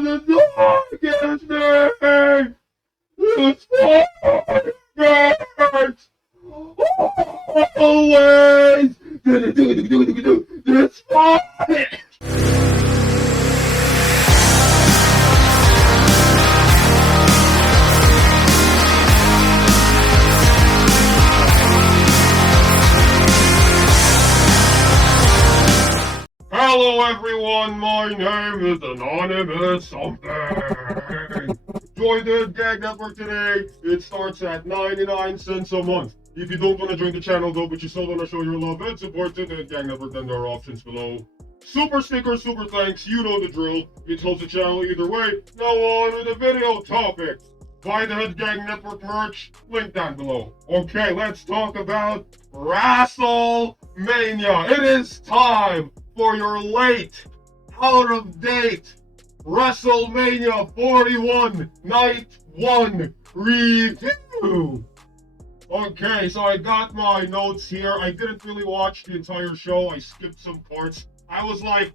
the darkest day, it's first, always, it's fine. Hello everyone, my name is Anonymous Something. Join the Gag Network today. It starts at 99 cents a month. If you don't want to join the channel though, but you still want to show your love and support to the Gag Network, then there are options below. Super sticker, super thanks, you know the drill. It helps the channel either way. Now on with the video topic. Buy the Hood Gag Network merch, link down below. Okay, let's talk about Wrestlemania. It is time for your late, out-of-date WrestleMania 41 Night 1 review. Okay, so I got my notes here. I didn't really watch the entire show. I skipped some parts. I was like,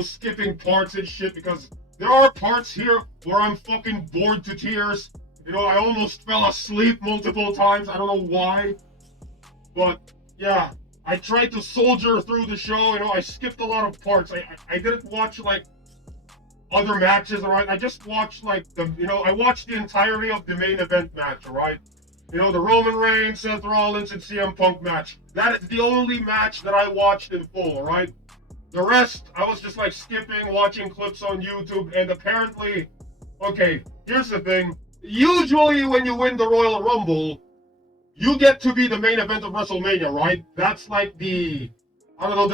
skipping parts and shit because there are parts here where I'm fucking bored to tears. I almost fell asleep multiple times. I don't know why. But, yeah. I tried to soldier through the show, I skipped a lot of parts. I didn't watch, other matches, alright? I just watched, I watched the entirety of the main event match, alright? The Roman Reigns, Seth Rollins, and CM Punk match. That is the only match that I watched in full, alright? The rest, I was just, skipping, watching clips on YouTube, and apparently... Okay, here's the thing. Usually when you win the Royal Rumble... You get to be the main event of WrestleMania, right? That's the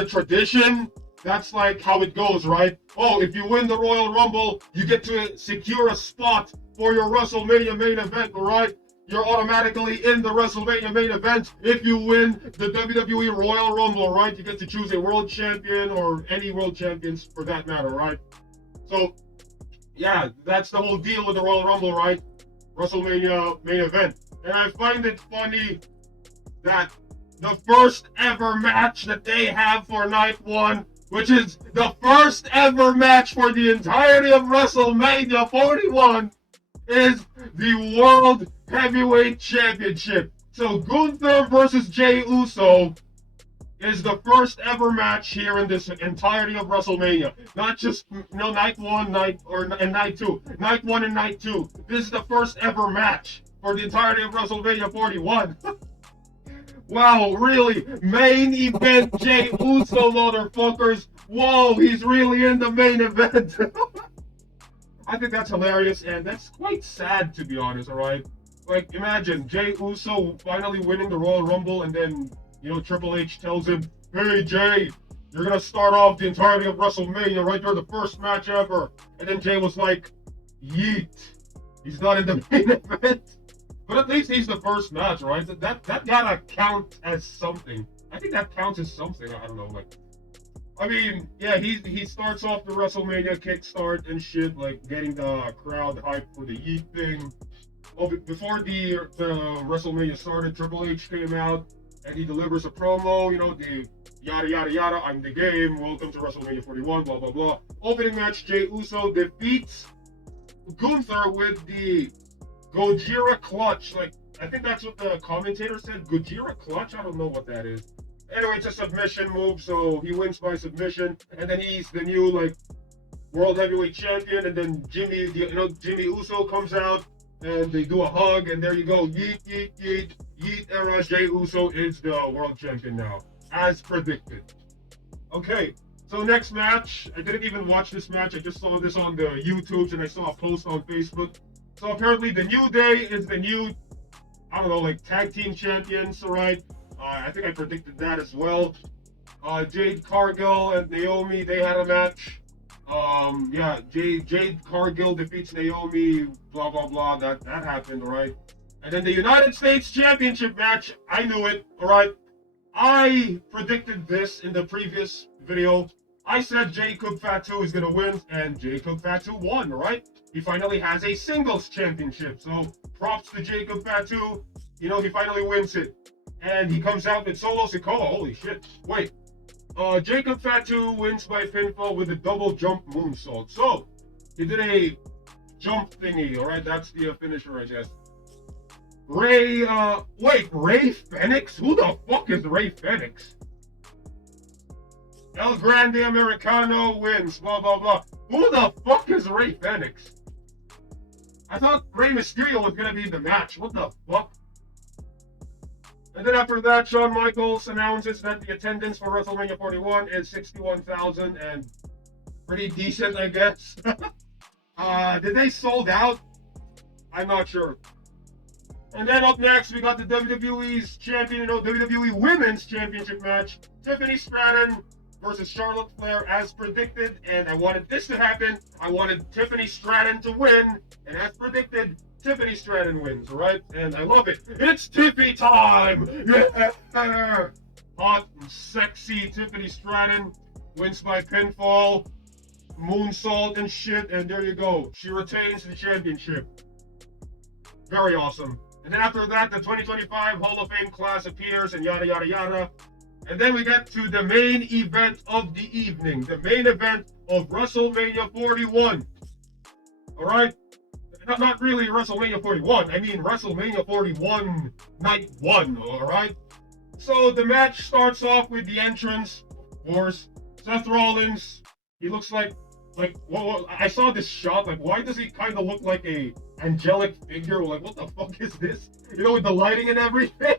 tradition. That's how it goes, right? Oh, if you win the Royal Rumble, you get to secure a spot for your WrestleMania main event, right? You're automatically in the WrestleMania main event if you win the WWE Royal Rumble, right? You get to choose a world champion or any world champions for that matter, right? So, yeah, that's the whole deal with the Royal Rumble, right? WrestleMania main event. And I find it funny that the first ever match that they have for night one, which is the first ever match for the entirety of WrestleMania 41, is the World Heavyweight Championship. So Gunther versus Jey Uso is the first ever match here in this entirety of WrestleMania. Not just night one, and night two. Night one and night two. This is the first ever match for the entirety of WrestleMania 41. Wow, really? Main event Jey Uso, motherfuckers. Whoa, he's really in the main event. I think that's hilarious, and that's quite sad, to be honest, alright? Imagine Jey Uso finally winning the Royal Rumble, and then, Triple H tells him, hey, Jey, you're gonna start off the entirety of WrestleMania right there, the first match ever. And then Jey was like, yeet. He's not in the main event. But at least he's the first match, right? That gotta count as something. I think that counts as something. I don't know. Yeah, he starts off the WrestleMania kickstart and shit, getting the crowd hyped for the Yeet thing. Oh, before the WrestleMania started, Triple H came out and he delivers a promo. The yada yada yada. I'm the game. Welcome to WrestleMania 41. Blah blah blah. Opening match: Jey Uso defeats Gunther with the Gojira clutch. I think that's what the commentator said. Gojira clutch? I don't know what that is. Anyway, it's a submission move, so he wins by submission. And then he's the new, World Heavyweight Champion. And then Jimmy Uso comes out, and they do a hug, and there you go. Yeet, yeet, yeet. Yeet era. Jey Uso is the World Champion now, as predicted. Okay, so next match. I didn't even watch this match. I just saw this on the YouTubes, and I saw a post on Facebook. So apparently the New Day is the new, tag team champions, alright? I think I predicted that as well. Jade Cargill and Naomi, they had a match. Jade Cargill defeats Naomi, blah, blah, blah. That happened, alright? And then the United States Championship match, I knew it, alright? I predicted this in the previous video. I said Jacob Fatu is going to win, and Jacob Fatu won, right? He finally has a singles championship, so props to Jacob Fatu. He finally wins it. And he comes out with Solo Sikoa. Holy shit. Wait. Jacob Fatu wins by pinfall with a double jump moonsault. So, He did a jump thingy, alright? That's the finisher, I guess. Ray Fenix? Who the fuck is Ray Fenix? El Grande Americano wins, blah, blah, blah. Who the fuck is Ray Fenix? I thought Rey Mysterio was gonna be in the match. What the fuck? And then after that, Shawn Michaels announces that the attendance for WrestleMania 41 is 61,000 and pretty decent, I guess. Did they sold out? I'm not sure. And then up next, we got the WWE's champion, WWE Women's Championship match. Tiffany Stratton versus Charlotte Flair as predicted, and I wanted this to happen. I wanted Tiffany Stratton to win, and as predicted, Tiffany Stratton wins, right? And I love it. It's Tiffy time! Yeah! Hot and sexy Tiffany Stratton wins by pinfall, moonsault and shit, and there you go. She retains the championship. Very awesome. And then after that, the 2025 Hall of Fame class appears and yada yada yada. And then we get to the main event of the evening. The main event of WrestleMania 41. Alright? Not really WrestleMania 41. I mean WrestleMania 41 Night 1. Alright? So the match starts off with the entrance. Of course, Seth Rollins. He looks like well, I saw this shot. Like, why does he kind of look like a angelic figure? Like, what the fuck is this? You know, with the lighting and everything.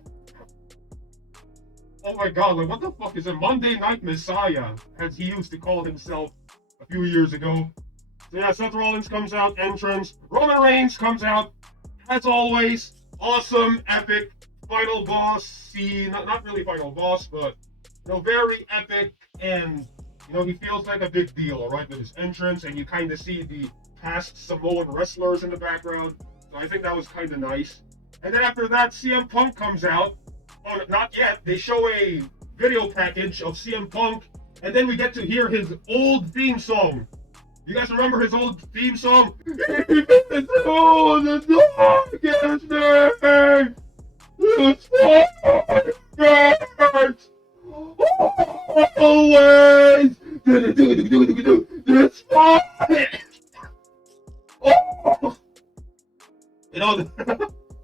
Oh my god, like, what the fuck is it? Monday Night Messiah, as he used to call himself a few years ago. So yeah, Seth Rollins comes out, entrance. Roman Reigns comes out, as always. Awesome, epic, final boss scene. Not really final boss, but, very epic. And, he feels like a big deal, alright, with his entrance. And you kind of see the past Samoan wrestlers in the background. So I think that was kind of nice. And then after that, CM Punk comes out. Oh, not yet. They show a video package of CM Punk, and then we get to hear his old theme song. You guys remember his old theme song? Oh, the darkest day! It's always! It's fine!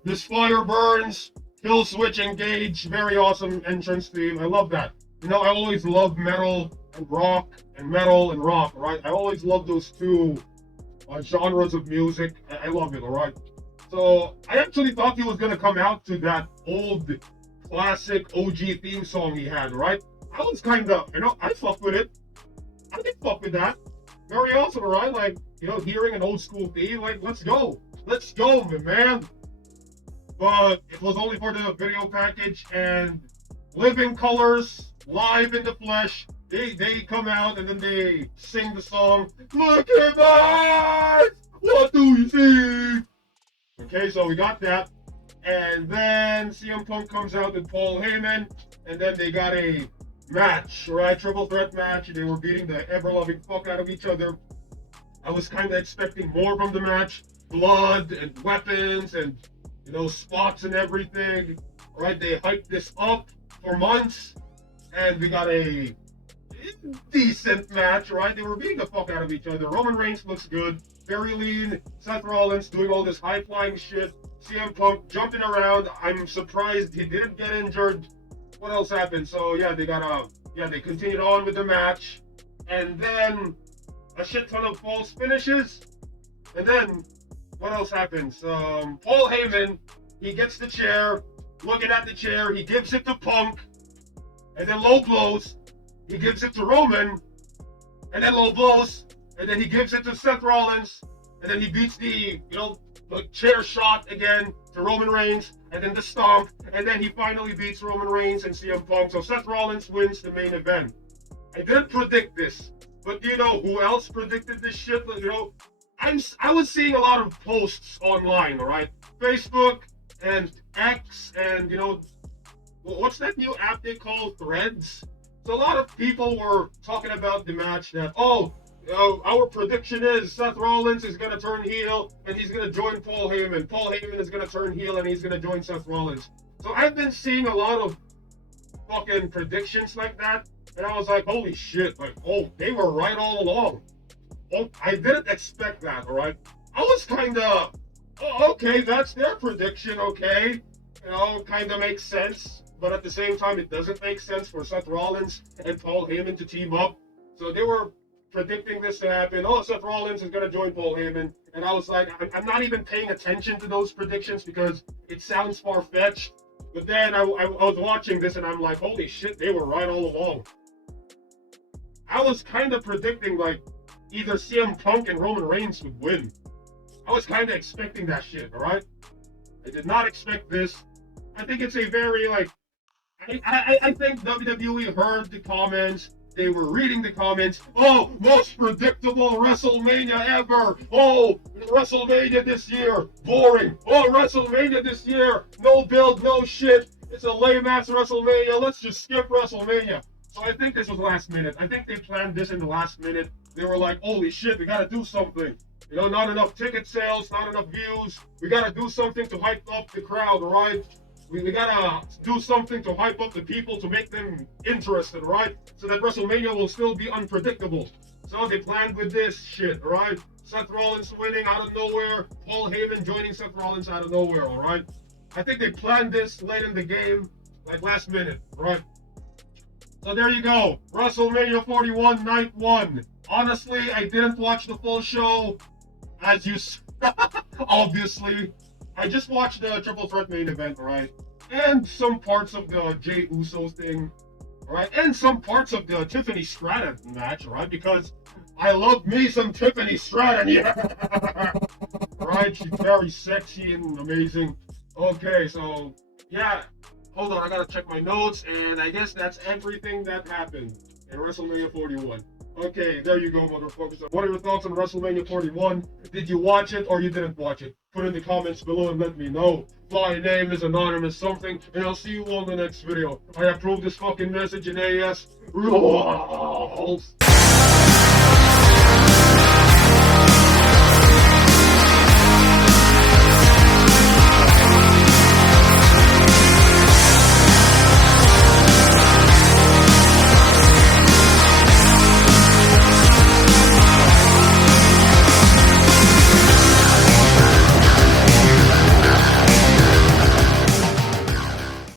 This fire burns. Kill switch engage, very awesome entrance theme. I love that. I always love metal and rock and metal and rock, right? I always love those two genres of music. I love it, alright? So I actually thought he was gonna come out to that old classic OG theme song he had, right? I was kind of, I fuck with it. I can fuck with that. Very awesome, right? Like, hearing an old school theme, like, let's go. Let's go, man. But it was only for the video package, and Living Colors, live in the flesh, they come out and then they sing the song, "Look at my eyes, what do you see?" Okay, so we got that. And then CM Punk comes out with Paul Heyman, and then they got a match, right? Triple threat match. They were beating the ever-loving fuck out of each other. I was kind of expecting more from the match. Blood and weapons and spots and everything. Alright, they hyped this up for months, and we got a decent match, right? They were beating the fuck out of each other. Roman Reigns looks good, very lean. Seth Rollins doing all this high-flying shit. CM Punk jumping around. I'm surprised he didn't get injured. What else happened? So yeah, they continued on with the match, and then a shit ton of false finishes, and then what else happens? Paul Heyman, he gets the chair, looking at the chair, he gives it to Punk, and then low blows, he gives it to Roman, and then low blows, and then he gives it to Seth Rollins, and then he beats the chair shot again to Roman Reigns, and then the stomp, and then he finally beats Roman Reigns and CM Punk. So Seth Rollins wins the main event. I didn't predict this, but do you know who else predicted this shit? I was seeing a lot of posts online, alright? Facebook and X and, what's that new app they call Threads? So a lot of people were talking about the match that, our prediction is Seth Rollins is going to turn heel and he's going to join Paul Heyman. Paul Heyman is going to turn heel and he's going to join Seth Rollins. So I've been seeing a lot of fucking predictions like that, and I was like, holy shit, they were right all along. I didn't expect that, alright? I was kinda, oh, okay, that's their prediction, okay. You know, kinda makes sense. But at the same time, it doesn't make sense for Seth Rollins and Paul Heyman to team up. So they were predicting this to happen. Oh, Seth Rollins is gonna join Paul Heyman. And I was like, I'm not even paying attention to those predictions because it sounds far-fetched. But then I was watching this and I'm like, holy shit, they were right all along. I was kind of predicting like either CM Punk and Roman Reigns would win. I was kind of expecting that shit, alright? I did not expect this. I think it's a very like, I think WWE heard the comments. They were reading the comments. Oh, most predictable WrestleMania ever. Oh, WrestleMania this year. Boring. Oh, WrestleMania this year. No build, no shit. It's a lame-ass WrestleMania. Let's just skip WrestleMania. So I think this was last minute. I think they planned this in the last minute. They were like, holy shit, we gotta do something. You know, not enough ticket sales, not enough views. We gotta do something to hype up the crowd, right? We gotta do something to hype up the people to make them interested, right? So that WrestleMania will still be unpredictable. So they planned with this shit, right? Seth Rollins winning out of nowhere, Paul Heyman joining Seth Rollins out of nowhere, alright? I think they planned this late in the game, like last minute, right? So there you go, WrestleMania 41, Night 1. Honestly, I didn't watch the full show, as you obviously. I just watched the Triple Threat main event, right? And some parts of the Jey Uso thing, right? And some parts of the Tiffany Stratton match, right? Because I love me some Tiffany Stratton, yeah! Right? She's very sexy and amazing. Okay, so, yeah. Hold on, I gotta check my notes, and I guess that's everything that happened in WrestleMania 41. Okay, there you go, motherfuckers. What are your thoughts on WrestleMania 41? Did you watch it or you didn't watch it? Put in the comments below and let me know. My name is Anonymous Something, and I'll see you on the next video. I approve this fucking message in AS. Rules.